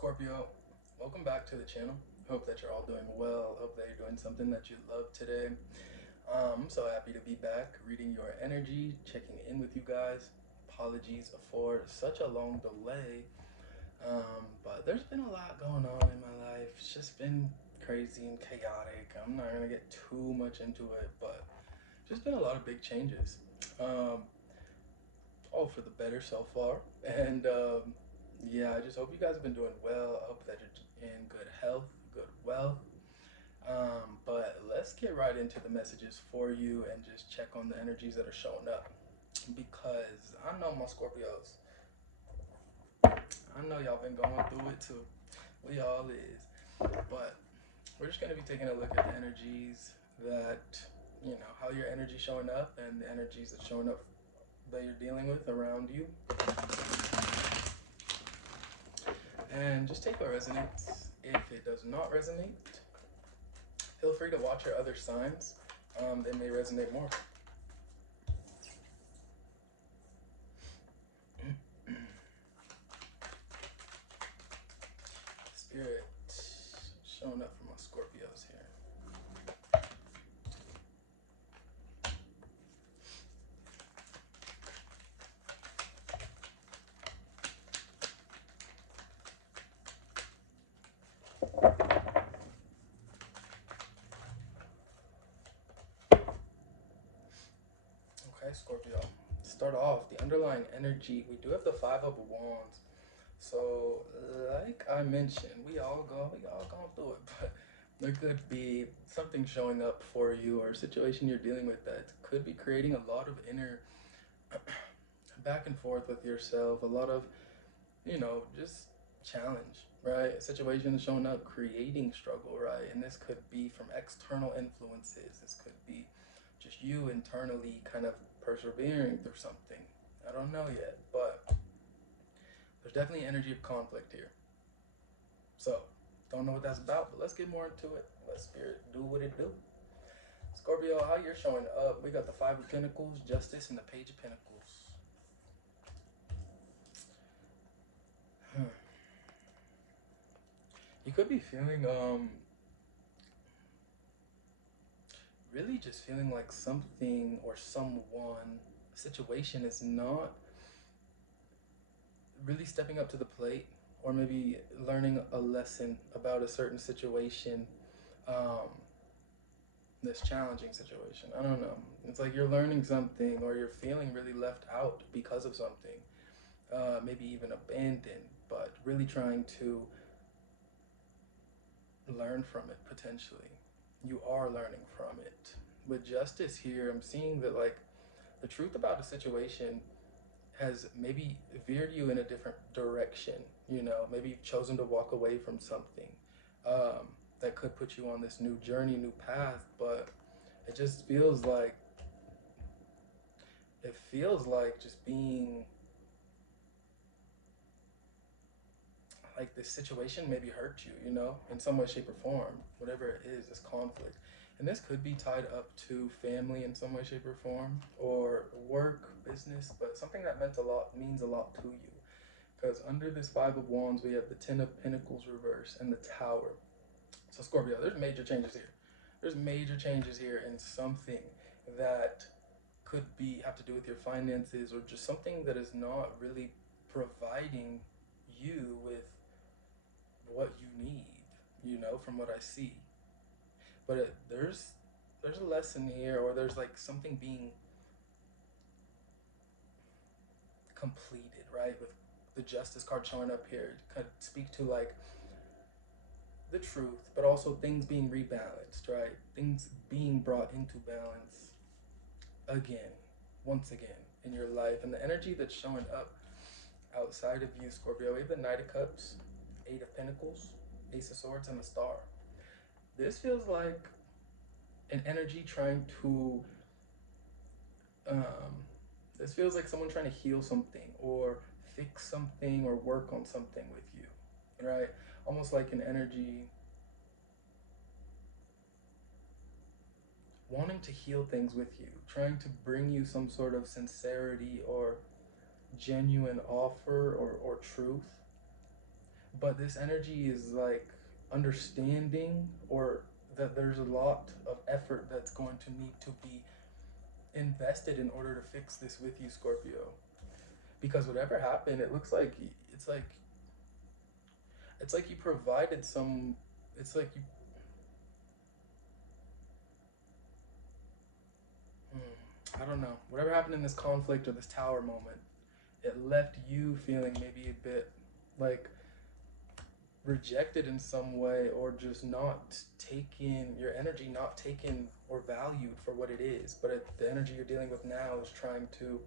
Scorpio, welcome back to the channel. Hope that you're all doing well. Hope that you're doing something that you love today. I'm so happy to be back reading your energy, checking in with you guys. Apologies for such a long delay, but there's been a lot going on in my life. It's just been crazy and chaotic. I'm not gonna get too much into it, but just been a lot of big changes. Um, all for the better so far. And yeah, I just hope you guys have been doing well. I hope that you're in good health, good wealth. But let's get right into the messages for you and just check on the energies that are showing up. Because I know my Scorpios, I know y'all been going through it too. We all is. But we're just going to be taking a look at the energies that, how your energy's showing up and the energies that's showing up that you're dealing with around you. And just take what resonates. If it does not resonate, feel free to watch your other signs. They may resonate more. Spirit showing up for my Scorpios here. Okay, Scorpio. Start off the underlying energy. We do have the Five of Wands. So, like I mentioned, we all gone through it, but there could be something showing up for you or a situation you're dealing with that could be creating a lot of inner back and forth with yourself, a lot of, just challenge, right? A situation is showing up, creating struggle, right? And this could be from external influences. This could be just you internally kind of persevering through something. I don't know yet, but there's definitely energy of conflict here. So, don't know what that's about, but let's get more into it. Let Spirit do what it do. Scorpio, how you're showing up? We got the Five of Pentacles, Justice, and the Page of Pentacles. You could be feeling really just feeling like something or someone situation is not really stepping up to the plate, or maybe learning a lesson about a certain situation, um, this challenging situation. I don't know. It's like you're learning something or you're feeling really left out because of something, maybe even abandoned, but really trying to learn from it potentially. You are learning from it. With justice here, I'm seeing that like the truth about a situation has maybe veered you in a different direction. Maybe you've chosen to walk away from something um, that could put you on this new journey, new path, but it just feels like just being like this situation maybe hurt you, in some way, shape, or form, whatever it is, this conflict. And this could be tied up to family in some way, shape, or form, or work, business, but something that means a lot to you. Because under this Five of Wands, we have the Ten of Pentacles reverse and the Tower. So Scorpio, there's major changes here. There's major changes here in something that could have to do with your finances, or just something that is not really providing you with what you need, from what I see. But there's a lesson here, or there's like something being completed, right? With the Justice card showing up here, could speak to like the truth, but also things being rebalanced, right? Things being brought into balance again, once again in your life. And the energy that's showing up outside of you, Scorpio, we have the Knight of Cups, Eight of Pentacles, Ace of Swords, and the Star. This feels like an energy trying to, um, this feels like someone trying to heal something or fix something or work on something with you, right? Almost like an energy wanting to heal things with you, trying to bring you some sort of sincerity or genuine offer or truth. but this energy is like understanding, or that there's a lot of effort that's going to need to be invested in order to fix this with you, Scorpio. Because whatever happened, it looks like it's like it's like you provided some. It's like you. I don't know. Whatever happened in this conflict or this tower moment, it left you feeling maybe a bit like rejected in some way, or just not taken, your energy not taken or valued for what it is. But the energy you're dealing with now is trying to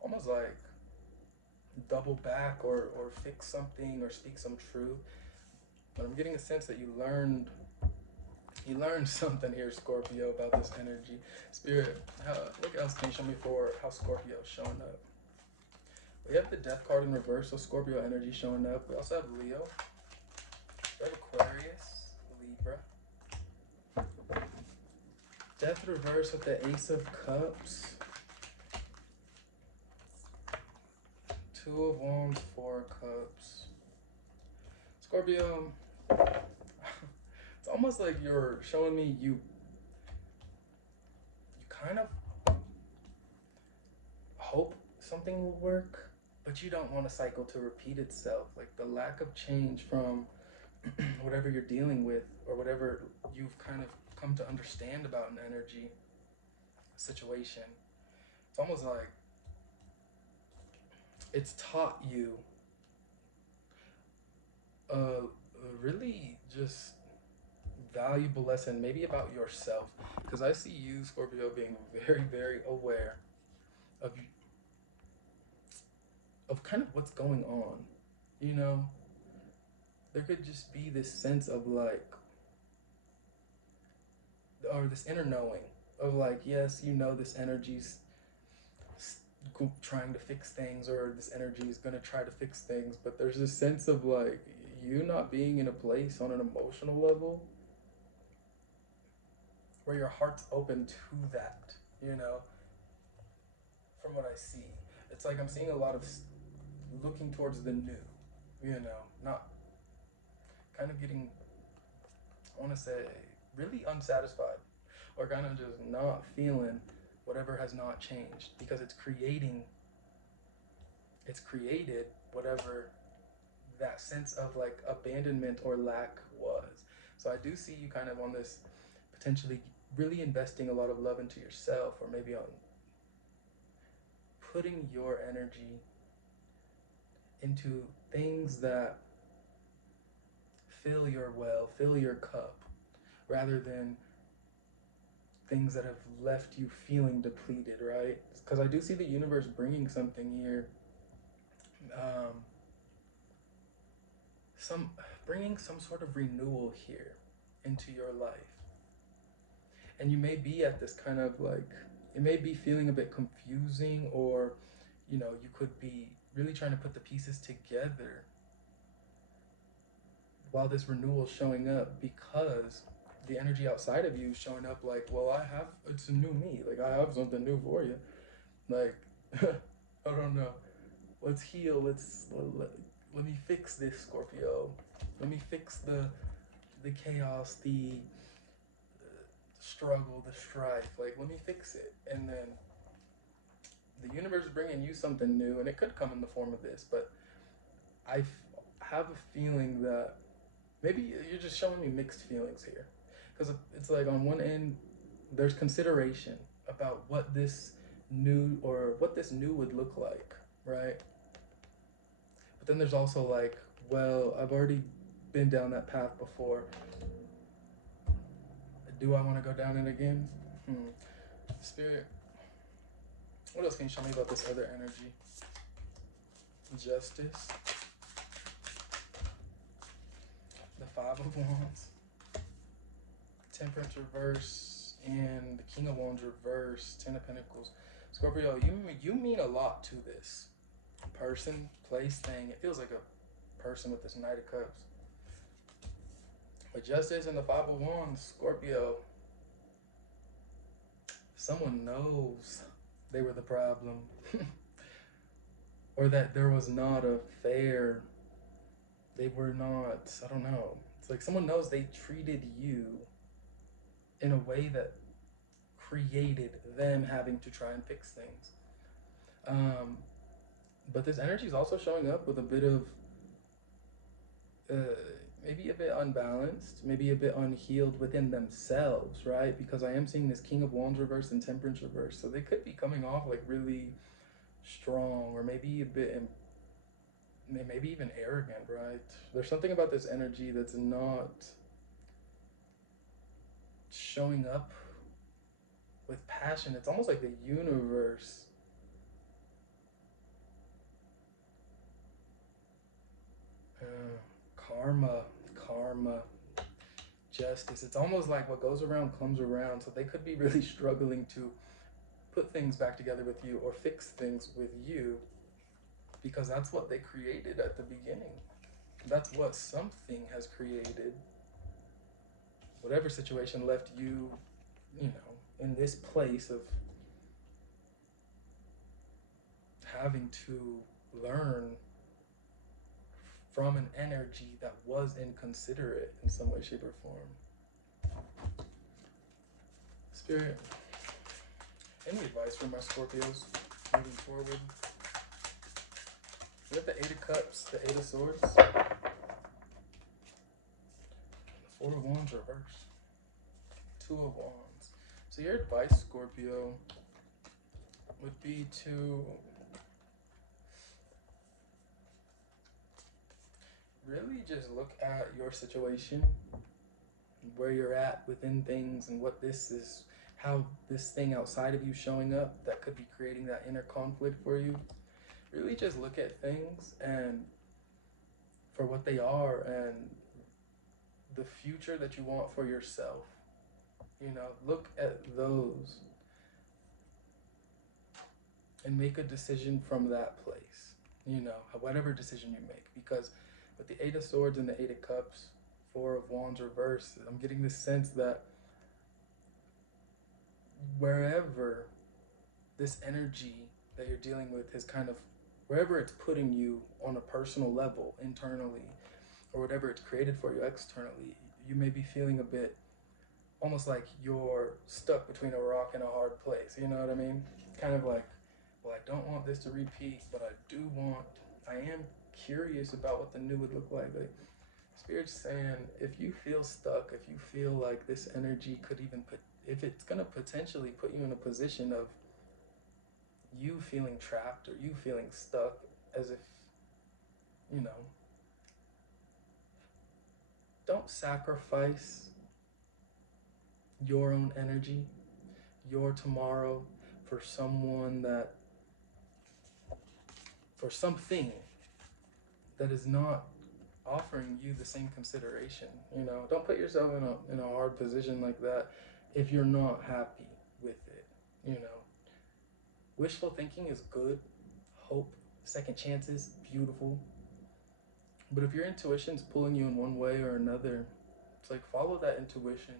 almost like double back, or fix something or speak some truth. But I'm getting a sense that you learned something here, Scorpio, about this energy. Spirit, what else can you show me for how Scorpio is showing up? We have the Death card in reverse, so Scorpio energy showing up. We also have Leo. We have Aquarius, Libra. Death reverse with the Ace of Cups. Two of Wands, Four of Cups. Scorpio, it's almost like you're showing me you kind of hope something will work, but you don't want a cycle to repeat itself. Like the lack of change from whatever you're dealing with, or whatever you've kind of come to understand about an energy situation. It's almost like it's taught you a really just valuable lesson, maybe about yourself. Because I see you, Scorpio, being very, very aware of kind of what's going on. You know, there could just be this sense of like, or this inner knowing of like, yes, you know, this energy's trying to fix things, or this energy is going to try to fix things, but there's this sense of like you not being in a place on an emotional level where your heart's open to that, you know. From what I see, it's like I'm seeing a lot of looking towards the new, you know, not kind of getting, I want to say, really unsatisfied, or kind of just not feeling whatever has not changed, because it's created whatever that sense of like abandonment or lack was. So I do see you kind of on this potentially really investing a lot of love into yourself, or maybe on putting your energy into things that fill your well, fill your cup, rather than things that have left you feeling depleted, right? Because I do see the universe bringing something here, um, some bringing some sort of renewal here into your life. And you may be at this kind of like, it may be feeling a bit confusing, or you know, you could be really trying to put the pieces together while this renewal is showing up, because the energy outside of you is showing up like, well, it's a new me, like I have something new for you, like I don't know, let's heal, let me fix this, Scorpio, let me fix the chaos, the struggle, the strife, like let me fix it. And then the universe is bringing you something new, and it could come in the form of this, but have a feeling that maybe you're just showing me mixed feelings here, because it's like on one end there's consideration about what this new would look like, right? But then there's also like, well, I've already been down that path before, do I want to go down it again? Spirit, what else can you show me about this other energy? Justice, the Five of Wands, Temperance reverse, and the King of Wands reverse, Ten of Pentacles. Scorpio, you mean a lot to this person, place, thing. It feels like a person with this Knight of Cups. But Justice and the Five of Wands, Scorpio, someone knows they were the problem. Or that there was not a fair They were not, I don't know. It's like someone knows they treated you in a way that created them having to try and fix things. Um, but this energy is also showing up with a bit of uh, maybe a bit unbalanced, maybe a bit unhealed within themselves, right? Because I am seeing this King of Wands reverse and Temperance reverse, so they could be coming off like really strong, or maybe a bit, maybe even arrogant, right? There's something about this energy that's not showing up with passion. It's almost like the universe, karma, karma, justice. It's almost like what goes around comes around. So they could be really struggling to put things back together with you or fix things with you because that's what they created at the beginning. That's what something has created. Whatever situation left you, you know, in this place of having to learn from an energy that was inconsiderate in some way, shape, or form. Spirit, any advice for my Scorpios moving forward? We have the Eight of Cups, the Eight of Swords, the Four of Wands reverse, Two of Wands. So your advice, Scorpio, would be to really just look at your situation, where you're at within things, and what this is, how this thing outside of you showing up that could be creating that inner conflict for you. Really just look at things and for what they are and the future that you want for yourself. You know, look at those and make a decision from that place. You know, whatever decision you make. Because with the Eight of Swords and the Eight of Cups, Four of Wands reversed, I'm getting this sense that wherever this energy that you're dealing with is kind of, wherever it's putting you on a personal level internally, or whatever it's created for you externally, you may be feeling a bit almost like you're stuck between a rock and a hard place. You know what I mean? Kind of like, well, I don't want this to repeat, but I am curious about what the new would look like. Spirit's saying, if you feel stuck, if you feel like this energy could even put, if it's going to potentially put you in a position of you feeling trapped or you feeling stuck, as if, you know, don't sacrifice your own energy, your tomorrow for someone that, for something that is not offering you the same consideration. You know, don't put yourself in a hard position like that if you're not happy with it. You know, wishful thinking is good, hope, second chances, beautiful. But if your intuition's pulling you in one way or another, it's like follow that intuition.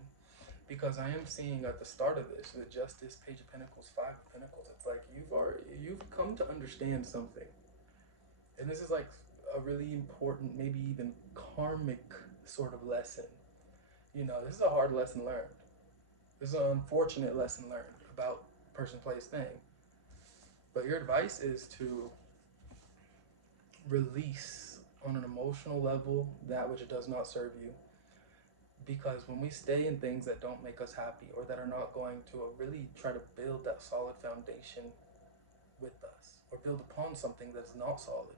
Because I am seeing at the start of this, the Justice, Page of Pentacles, Five of Pentacles, it's like you've come to understand something. And this is like a really important, maybe even karmic sort of lesson. You know, this is a hard lesson learned. This is an unfortunate lesson learned about person, place, thing. But your advice is to release on an emotional level that which does not serve you. Because when we stay in things that don't make us happy or that are not going to really try to build that solid foundation with us or build upon something that's not solid,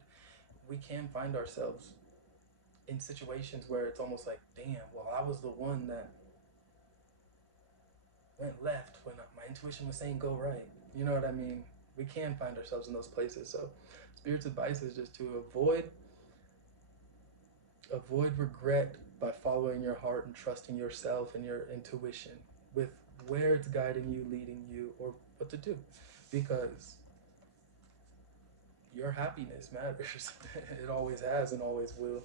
we can find ourselves in situations where it's almost like, damn, well, I was the one that went left when my intuition was saying go right. You know what I mean? We can find ourselves in those places. So Spirit's advice is just to avoid regret by following your heart and trusting yourself and your intuition with where it's guiding you, leading you, or what to do. Because your happiness matters. It always has and always will.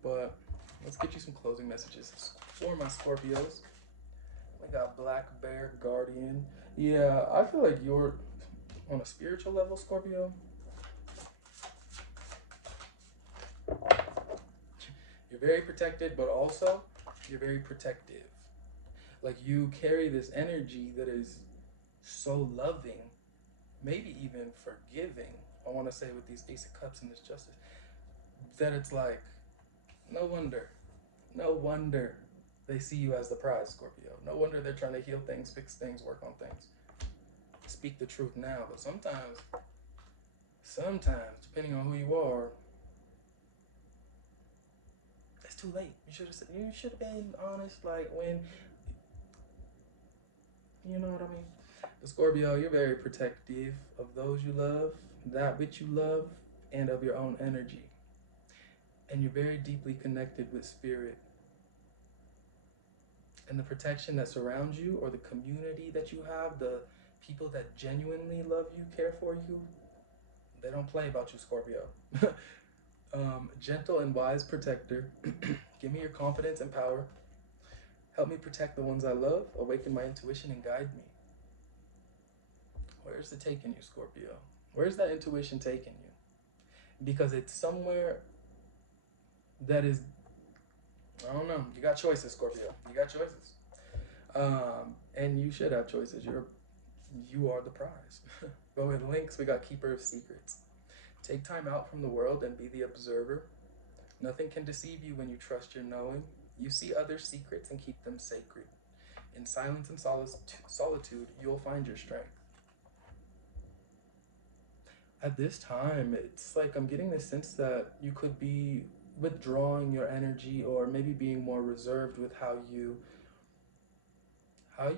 But let's get you some closing messages for my Scorpios. I got Black Bear Guardian. Yeah, I feel like you're on a spiritual level, Scorpio. very protected, but also you're very protective. Like you carry this energy that is so loving, maybe even forgiving. I want to say with these Ace of Cups and this Justice, that it's like, no wonder, no wonder they see you as the prize, Scorpio. No wonder they're trying to heal things, fix things, work on things. Speak the truth now, but sometimes, depending on who you are, it's too late. You should have been honest, like when you know what I mean. The Scorpio, you're very protective of those you love, that which you love, and of your own energy. And you're very deeply connected with spirit. And the protection that surrounds you, or the community that you have, the people that genuinely love you, care for you, they don't play about you, Scorpio. Gentle and wise protector. Give me your confidence and power. Help me protect the ones I love. Awaken my intuition and guide me. Where's it taking you, Scorpio? Where's that intuition taking you? Because it's somewhere that is, I don't know. You got choices, Scorpio. You got choices. And you should have choices. You are the prize. But with links, we got Keeper of Secrets. Take time out from the world and be the observer. Nothing can deceive you when you trust your knowing. You see others' secrets and keep them sacred. In silence and solitude, you'll find your strength. At this time, it's like I'm getting the sense that you could be withdrawing your energy, or maybe being more reserved with how you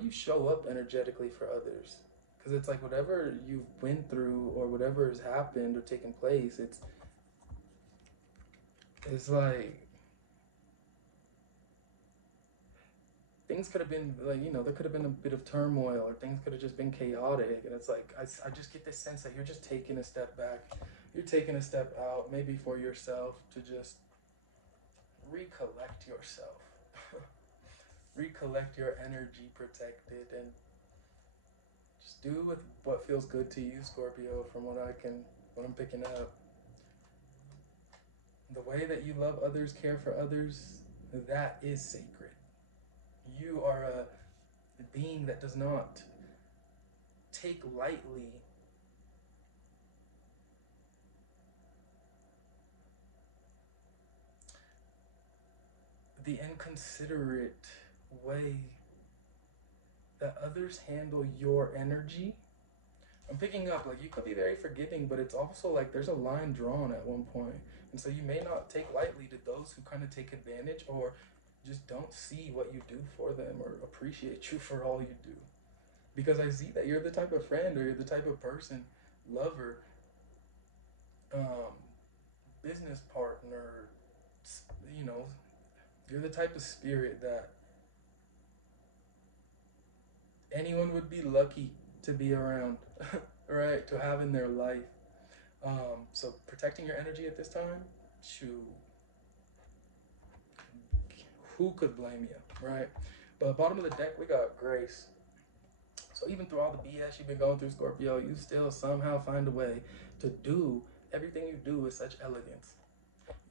show up energetically for others. Because it's like whatever you've went through or whatever has happened or taken place, it's like things could have been like, there could have been a bit of turmoil, or things could have just been chaotic, and it's like I just get this sense that you're just taking a step back, you're taking a step out, maybe for yourself, to just recollect yourself. Recollect your energy, protect it, and just do with what feels good to you, Scorpio. From what I'm picking up, the way that you love others, care for others, that is sacred. You are a being that does not take lightly the inconsiderate way that others handle your energy. I'm picking up like you could be very forgiving, but it's also like there's a line drawn at one point. And so you may not take lightly to those who kind of take advantage, or just don't see what you do for them, or appreciate you for all you do. Because I see that you're the type of friend, or you're the type of person, lover, um, business partner, you know, you're the type of spirit that anyone would be lucky to be around, right? To have in their life. So protecting your energy at this time, shoot, who could blame you, right? But bottom of the deck, we got Grace. So even through all the BS you've been going through, Scorpio, you still somehow find a way to do everything you do with such elegance.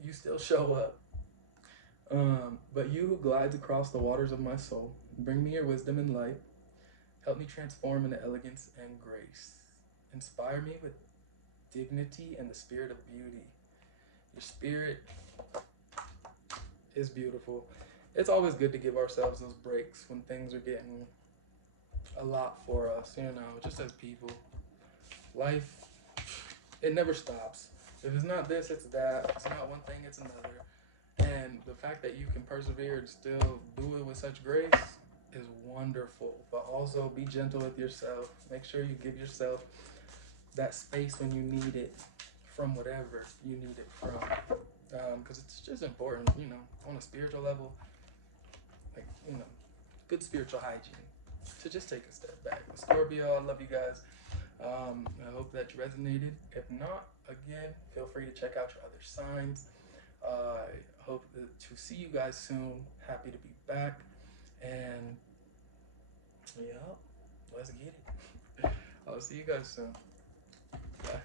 You still show up. But you who glides across the waters of my soul, bring me your wisdom and light. Help me transform into elegance and grace. Inspire me with dignity and the spirit of beauty. Your spirit is beautiful. It's always good to give ourselves those breaks when things are getting a lot for us, just as people. Life, it never stops. If it's not this, it's that. It's not one thing, it's another. And the fact that you can persevere and still do it with such grace is wonderful. But also be gentle with yourself. Make sure you give yourself that space when you need it, from whatever you need it from. Because it's just important, on a spiritual level, like, good spiritual hygiene, to just take a step back. Scorpio, I love you guys. I hope that you resonated. If not, again, feel free to check out your other signs. I hope to see you guys soon. Happy to be back. And yeah, let's get it. I'll see you guys soon. Bye.